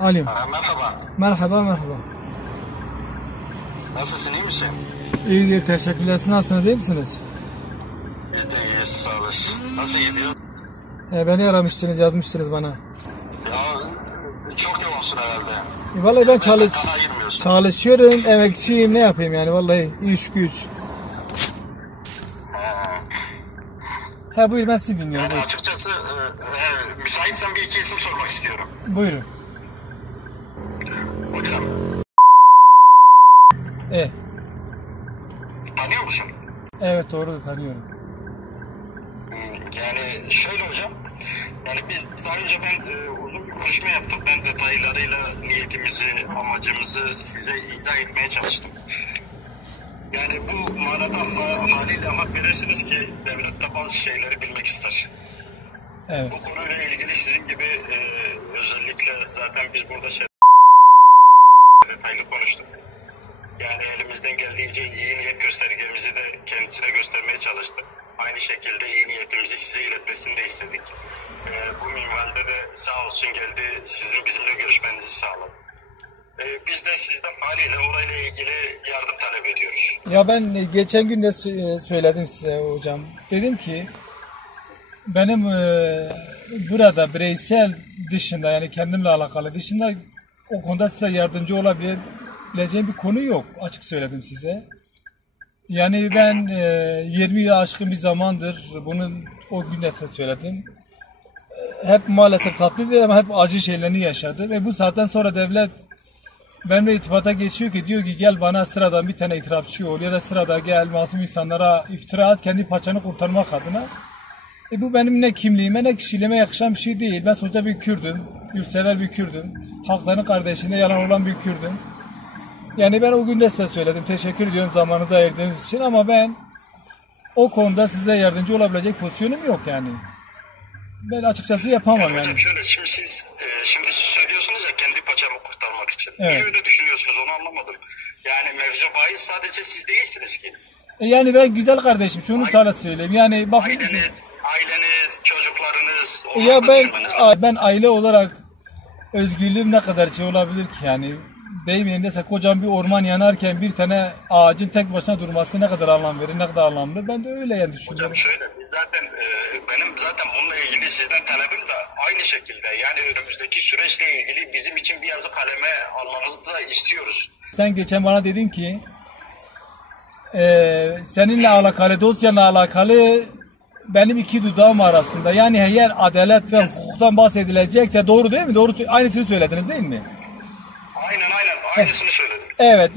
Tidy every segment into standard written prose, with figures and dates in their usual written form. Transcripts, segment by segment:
Alo. Merhaba. Merhaba, merhaba. Nasılsın, iyi misin? İyidir, teşekkürler. Siz nasılsınız, iyi misiniz? Biz de iyiyiz, sağ olasın. Nasıl gidiyor? Beni aramıştınız, yazmıştınız bana. Ya çok yoğunsun herhalde. Vallahi ben Kana girmiyorsun. çalışıyorum, emekçiyim, ne yapayım yani vallahi iş güç. Buyur, ben sizi dinliyorum. Yani Buyur. açıkçası müsaitsen bir iki isim sormak istiyorum. Buyurun. Hocam. Tanıyor musun? Evet, doğru, tanıyorum. Yani şöyle hocam. Yani biz daha önce uzun bir konuşma yaptık. Ben detaylarıyla niyetimizi, amacımızı size izah etmeye çalıştım. Yani bu manada haliyle hak verirsiniz ki devlet de bazı şeyleri bilmek ister. Evet. Bu konuyla ilgili sizin gibi özellikle zaten biz burada detaylı konuştuk. Yani elimizden geldiğince iyi niyet göstergemizi de kendisine göstermeye çalıştık. Aynı şekilde iyi niyetimizi size iletmesini de istedik. Bu minvalde de sağ olsun geldi, sizin bizimle görüşmenizi sağladı. Biz de sizden haliyle orayla ilgili yardım talep ediyoruz. Ya ben geçen gün de söyledim size hocam. Dedim ki benim burada bireysel dışında, yani kendimle alakalı dışında o konuda size yardımcı olabileceğim bir konu yok. Açık söyledim size. Yani ben 20 yıl aşkın bir zamandır bunu o gün de size söyledim. Hep maalesef tatlı değil ama hep acı şeylerini yaşadı ve bu saatten sonra devlet benimle irtibata geçiyor ki, diyor ki gel bana sıradan bir tane itirafçı ol ya da sırada gel masum insanlara iftira at kendi paçanı kurtarmak adına. Bu benim ne kimliğime ne kişiliğime yakışan bir şey değil. Ben sonuçta bir Kürdüm, yurtsever bir Kürdüm, hakların kardeşinde yalan olan bir Kürdüm. Yani ben o gün de size söyledim, teşekkür ediyorum zamanınızı ayırdığınız için, ama ben o konuda size yardımcı olabilecek pozisyonum yok yani. Ben açıkçası yapamam yani. Hocam şöyle, şimdi siz söylüyorsunuz ya kendi paçamı kurtarmak için. Evet. Niye öyle düşünüyorsunuz onu anlamadım. Yani mevzu bahis sadece siz değilsiniz ki. Yani ben güzel kardeşim, şunu sana söyleyeyim. Yani bak, aileniz, çocuklarınız, ya düşünmeniz. ben aile olarak özgürlüğüm ne kadar şey olabilir ki yani. Deyim yerindeyse kocaman bir orman yanarken bir tane ağacın tek başına durması ne kadar anlam verir, ne kadar anlamlı. Ben de öyle yani düşünüyorum. Hocam şöyle, biz benim zaten bununla ilgili sizden talebim de aynı şekilde. Yani önümüzdeki süreçle ilgili bizim için bir yazı kaleme almanızı da istiyoruz. Sen geçen bana dedin ki seninle alakalı, dosyanla alakalı benim iki dudağım arasında. Yani eğer adalet ve hukuktan bahsedilecekse, doğru değil mi? Doğru, aynısını söylediniz değil mi? Aynen. Aynısını söyledim. Evet,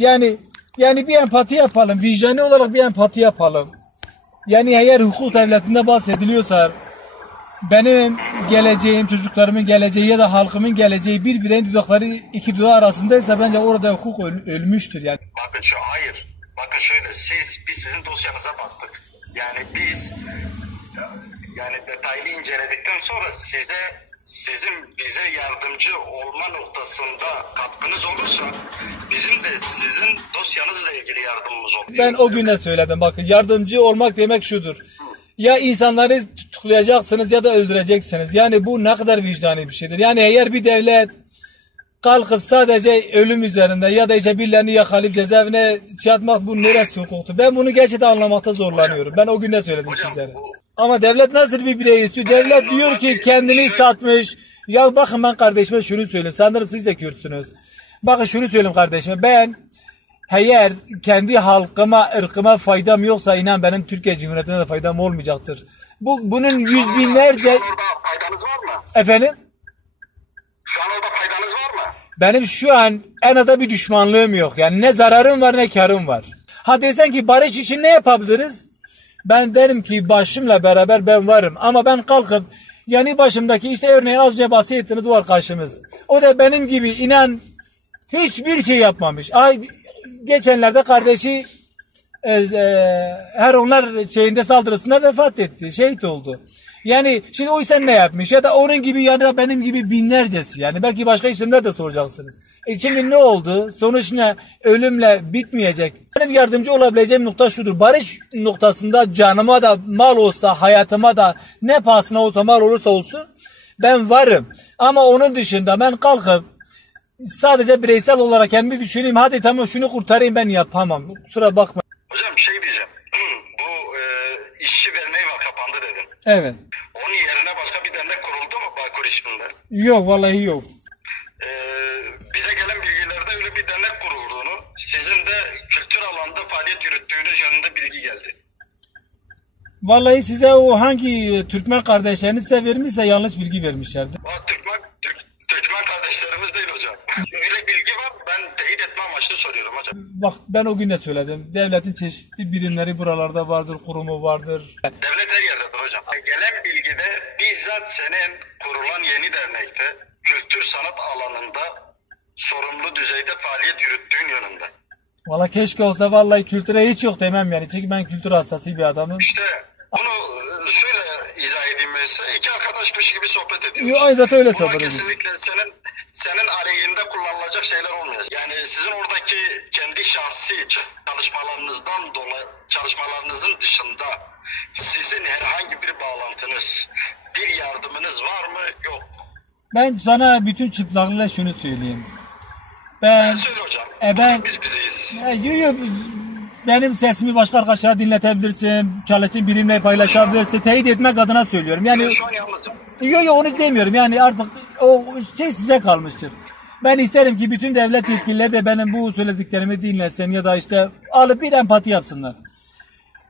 yani bir empati yapalım. Vicdani olarak bir empati yapalım. Yani eğer hukuk devletinde bahsediliyorsa, benim geleceğim, çocuklarımın geleceği ya da halkımın geleceği bir bireyin dudakları iki dudağı arasındaysa bence orada hukuk ölmüştür yani. Hayır. Bakın şöyle, biz sizin dosyanıza baktık. Yani biz detaylı inceledikten sonra sizin bize yardımcı olma noktasında katkınız olursa bizim de sizin dosyanızla ilgili yardımımız olur. Ben o gün de söyledim, bakın, yardımcı olmak demek şudur. Ya insanları tutuklayacaksınız ya da öldüreceksiniz. Yani bu ne kadar vicdani bir şeydir. Yani eğer bir devlet kalkıp sadece ölüm üzerinde ya da işte birilerini yakalayıp cezaevine atmak, bu neresi hukuktur? Ben bunu gerçekten anlamakta zorlanıyorum. Ben o gün de söyledim sizlere. Ama devlet nasıl bir birey istiyor? Devlet diyor ki kendini satmış. Ya bakın, ben kardeşime şunu söyleyeyim. Sanırım siz de Kürtsünüz. Bakın şunu söyleyeyim kardeşime. Ben eğer kendi halkıma, ırkıma faydam yoksa, inan benim Türkiye Cumhuriyeti'ne de faydam olmayacaktır. Bunun yüz binlerce... Şu an orada faydanız var mı? Efendim? Şu an orada faydanız var mı? Benim şu an en azından bir düşmanlığım yok. Yani ne zararım var ne karım var. Ha desen ki barış için ne yapabiliriz? Ben derim ki başımla beraber ben varım. Ama ben kalkıp yani başımdaki işte örneğin az önce bahsettiğiniz var karşımız. O da benim gibi inan hiçbir şey yapmamış. Geçenlerde kardeşi onlar saldırısında vefat etti. Şehit oldu. Yani şimdi o insan ne yapmış? Ya da onun gibi ya da benim gibi binlercesi. Yani belki başka isimler de soracaksınız. Şimdi ne oldu? Sonuç ne? Ölümle bitmeyecek. Benim yardımcı olabileceğim nokta şudur. Barış noktasında canıma da mal olsa, hayatıma da ne pahasına olsa, mal olursa olsun ben varım. Ama onun dışında ben kalkıp Sadece bireysel olarak kendimi düşüneyim. Hadi tamam şunu kurtarayım, ben yapamam. Kusura bakma. Hocam bir şey diyeceğim. Bu işçi derneği var, kapandı dedin. Evet. Onun yerine başka bir dernek kuruldu mu Bağkur isminde? Yok vallahi yok. Bize gelen bilgilerde öyle bir dernek kurulduğunu, sizin de kültür alanında faaliyet yürüttüğünüz yönünde bilgi geldi. Vallahi size o hangi Türkmen kardeşleriniz size vermişse yanlış bilgi vermişlerdi. O Türkmen kardeşlerimiz değil hocam. Öyle bilgi var, ben teyit etme amaçlı soruyorum hocam. Bak ben o gün de söyledim. Devletin çeşitli birimleri buralarda vardır, kurumu vardır. Devlet her yerdedir hocam. Gelen bilgide bizzat senin kurulan yeni dernekte kültür sanat alanında sorumlu düzeyde faaliyet yürüttüğün yönünde. Vallahi keşke olsa, vallahi kültüre hiç yok demem yani. Çünkü ben kültür hastası bir adamım. İşte bunu şöyle izah edeyim mesela. İki arkadaşmış gibi sohbet ediyoruz. Yo, zaten öyle Bunlar sohbet ediyoruz. kesinlikle senin aleyhinde kullanılacak şeyler olmayacak. Yani sizin oradaki kendi şahsi çalışmalarınızın dışında sizin herhangi bir bağlantınız, bir yardımınız var mı? Yok. Ben sana bütün çıplaklığıyla şunu söyleyeyim. Ben Söyle hocam. Biz bizeyiz. benim sesimi başka arkadaşlara dinletebilirsin, çalıştığın birimle paylaşabilirsin, teyit etmek adına söylüyorum. Yani Şu an yalnızım. yok onu demiyorum. Yani artık o şey size kalmıştır. Ben isterim ki bütün devlet yetkilileri de benim bu söylediklerimi dinlesin ya da işte alıp bir empati yapsınlar.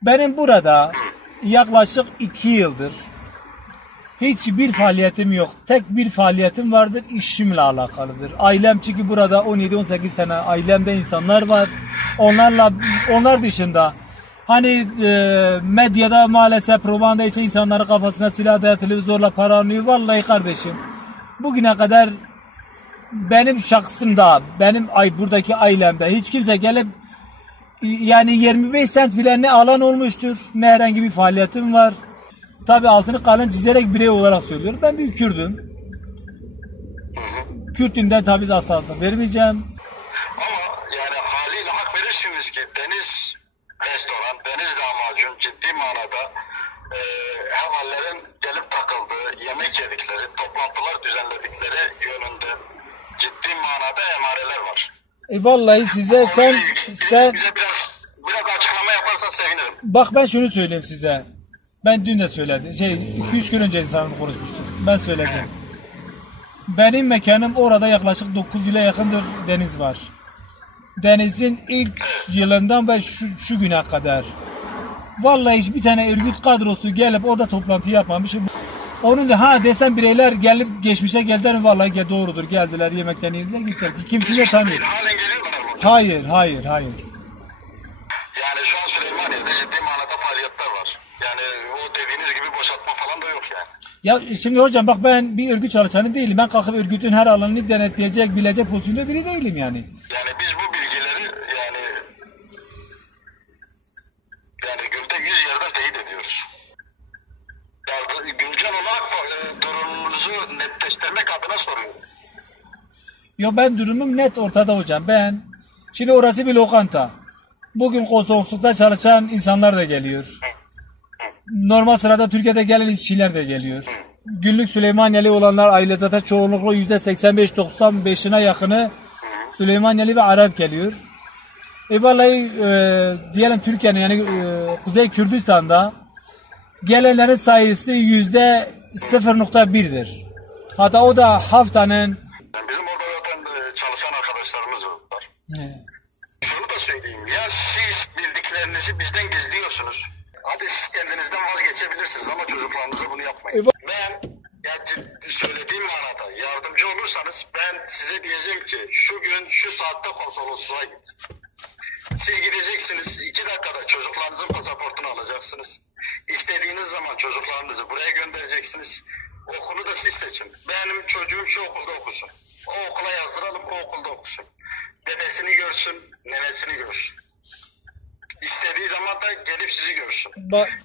Benim burada yaklaşık 2 yıldır hiçbir faaliyetim yok. Tek bir faaliyetim vardır, işimle alakalıdır. Ailem, çünkü burada 17-18 tane ailemde insanlar var. Onlar dışında hani medyada maalesef propaganda için insanların kafasına silah dayatılıp zorla para alınıyor. Vallahi kardeşim, bugüne kadar benim şahsımda, buradaki ailemde hiç kimse gelip yani 25 sent bile ne alan olmuştur, ne herhangi bir faaliyetim var. Tabi altını kalın çizerek birey olarak söylüyorum. Ben bir Kürdüm. Kürt'ümden taviz asla vermeyeceğim. Ama yani haliyle hak verirsiniz ki deniz restoran, deniz lahmacun ciddi manada havallerin gelip takıldığı, yemek yedikleri, toplantılar düzenledikleri yönünde ciddi manada emareler var. Vallahi size sen bize biraz açıklama yaparsan sevinirim. Bak ben şunu söyleyeyim size. Ben dün de söyledim. 2-3 gün önce insanımla konuşmuştuk. Ben söyledim. Benim mekanım orada yaklaşık 9 yıla yakındır deniz var. Denizin ilk yılından ve şu güne kadar. Vallahi hiçbir tane örgüt kadrosu gelip orada toplantı yapmamış. Onun da desem bireyler gelip geçmişe geldiler, vallahi doğrudur, geldiler, yemekten yediler, gittiler. Kimse de tanıyor. Halen geliyorlar mı hocam? Hayır. Yani şu an Süleymaniye'de ciddi manada faaliyetler var. Yani o dediğiniz gibi boşaltma falan da yok yani. Ya şimdi hocam bak, ben bir örgüt çalışanı değilim. Ben kalkıp örgütün her alanını denetleyecek, bilecek pozisyonda biri değilim yani. Yani biz bu bilgileri yani günde 100 yerden teyit ediyoruz. Yani güncel olarak durumunuzu netleştirmek adına soruyorum. Yo, ben durumum net ortada hocam. Şimdi orası bir lokanta. Bugün konsoloslukta çalışan insanlar da geliyor. Normal sırada Türkiye'de gelen işçiler de geliyor. Günlük Süleymaniyeli olanlar aile zaten çoğunlukla %85-95'ine yakını Süleymaniyeli ve Arap geliyor. Vallahi diyelim Türkiye'nin yani Kuzey Kürdistan'da gelenlerin sayısı %0.1'dir. Hatta o da haftanın... Bizim orada zaten çalışan arkadaşlarımız var. Evet. Şunu da söyleyeyim ya, siz bildiklerinizi bizden gizliyorsunuz. Hadi siz kendinizden vazgeçebilirsiniz ama çocuklarınıza bunu yapmayın. Ben söylediğim manada yardımcı olursanız ben size diyeceğim ki şu gün şu saatte konsolosluğa git. Siz gideceksiniz, 2 dakikada çocuklarınızın pasaportunu alacaksınız. İstediğiniz zaman çocuklarınızı buraya göndereceksiniz. Okulu da siz seçin. Benim çocuğum şu okulda okusun. O okula yazdıralım, o okulda okusun. Dedesini görsün, nenesini görsün. İstediği zaman da gelip sizi görsün.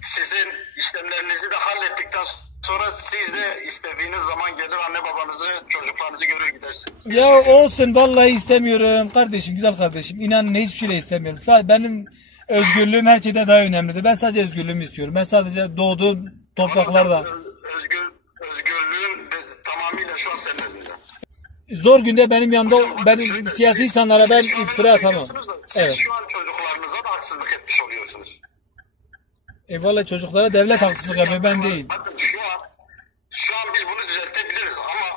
Sizin işlemlerinizi de hallettikten sonra siz de istediğiniz zaman gelir anne babanızı, çocuklarınızı görür gidersiniz. Ya olsun, vallahi istemiyorum kardeşim, güzel kardeşim. İnanın hiçbir şey de istemiyorum. Sadece benim özgürlüğüm her şeyden daha önemlidir. Ben sadece özgürlüğümü istiyorum. Ben sadece doğduğum topraklarda. Özgürlüğün tamamıyla şu an senin elinde. zor günde benim yanımda Hocam, ben şöyle, siyasi siz- insanlara ben siz şu an iftira öyle atamam. söylüyorsunuz da, Siz Evet. şu an çocuklarınıza da haksızlık etmiş oluyorsunuz. Vallahi çocuklara devlet haksızlık yapıyor, ben değil. Bakın şu an biz bunu düzeltebiliriz ama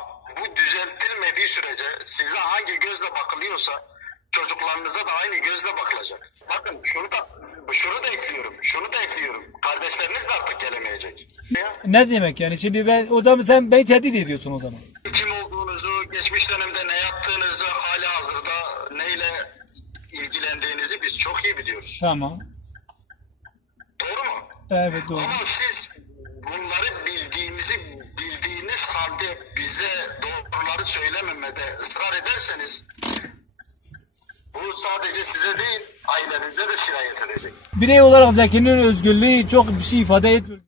bu düzeltilmediği sürece size hangi gözle bakılıyorsa çocuklarınıza da aynı gözle bakılacak. Bakın şunu da ekliyorum. Kardeşleriniz de artık gelemeyecek. Ya, Ne demek yani? Şimdi ben o zaman sen beni tehdit ediyorsun o zaman. kim olduğunuzu, geçmiş dönemde ne yaptığınızı, hali hazırda neyle ilgilendiğinizi biz çok iyi biliyoruz. Tamam. Doğru mu? Evet, doğru. Ama siz bunları bildiğiniz halde bize doğruları söylememede ısrar ederseniz bu sadece size değil ailenize de sirayet edecek. Birey olarak Zeki'nin özgürlüğü çok bir şey ifade etmiyor.